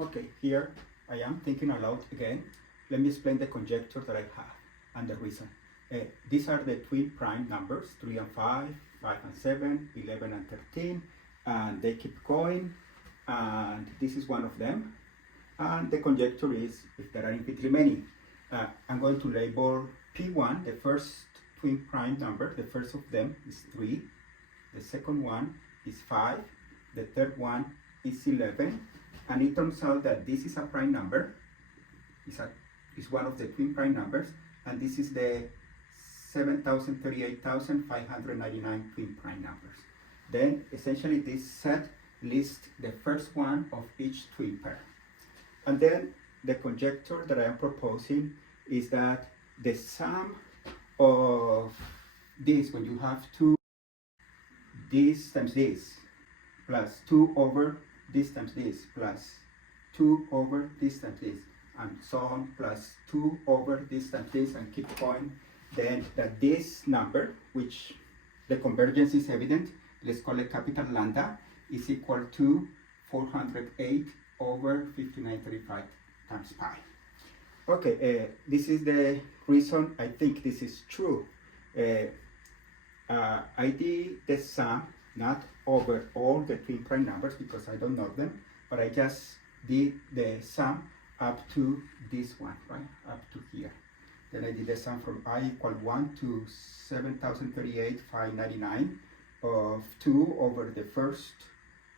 Okay, here I am thinking aloud again. Let me explain the conjecture that I have and the reason. These are the twin prime numbers, 3 and 5, 5 and 7, 11 and 13, and they keep going, and this is one of them. And the conjecture is if there are infinitely many. I'm going to label P1, the first twin prime number. The first of them is 3, the second one is 5, the third one is 11, and it turns out that this is a prime number, is one of the twin prime numbers, and this is the 7,038,599 twin prime numbers. Then essentially this set lists the first one of each twin pair. And then the conjecture that I am proposing is that the sum of this, when you have 2 this times this, plus 2 over this times this, plus 2 over this times this, and so on, plus 2 over this times this, and keep going, then that this number, which the convergence is evident, let's call it capital lambda, is equal to 408 over 5935 times pi. Okay, this is the reason I think this is true. I did the sum, not over all the twin prime numbers because I don't know them, but I just did the sum up to this one, right? Up to here. Then I did the sum from I equal 1 to 7,038,599 of 2 over the first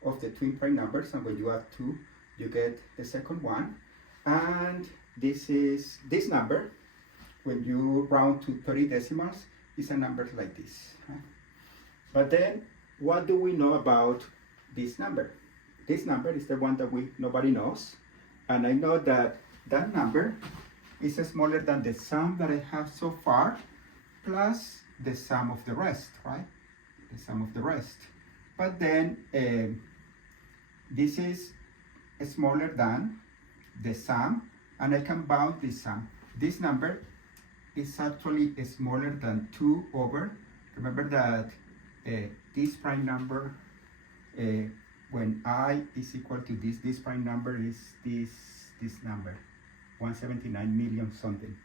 of the twin prime numbers, and when you add 2, you get the second one. And this number, when you round to 30 decimals, is a number like this. Right? But then, what do we know about this number? This number is the one that nobody knows, and I know that that number is smaller than the sum that I have so far, plus the sum of the rest, right? The sum of the rest. But then, this is smaller than the sum, and I can bound this sum. This number is actually smaller than 2 over, remember that this prime number, when I is equal to this prime number is this number, 179 million something.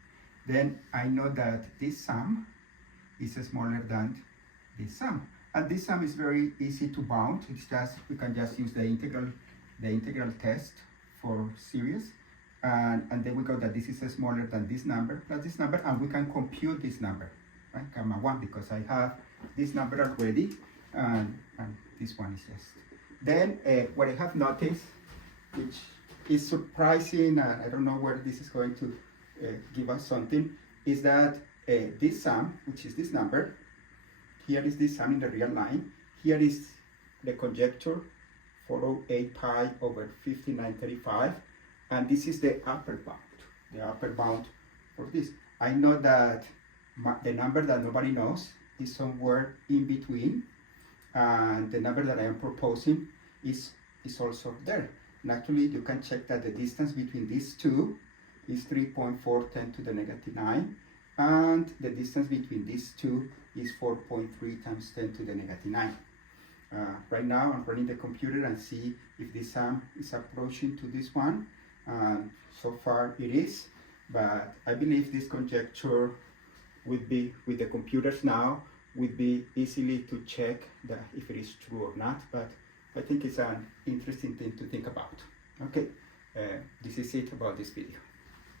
Then I know that this sum is smaller than this sum. And this sum is very easy to bound. It's just, we can just use the integral test for series. And then we got that this is smaller than this number plus this number, and we can compute this number, right? Gamma 1, because I have this number already, and this one is just. Then what I have noticed, which is surprising, and I don't know where this is going to give us something, is that this sum, which is this number, here is this sum in the real line, here is the conjecture, 408 pi over 5935, and this is the upper bound for this. I know that the number that nobody knows is somewhere in between, and the number that I am proposing is also there. And actually, you can check that the distance between these two is 3.410 to the negative 9, and the distance between these two is 4.3 times 10 to the negative 9. Right now, I'm running the computer and see if this sum is approaching to this one. So far it is, but I believe this conjecture would be, with the computers now, would be easily to check if it is true or not, but I think it's an interesting thing to think about. Okay, this is it about this video.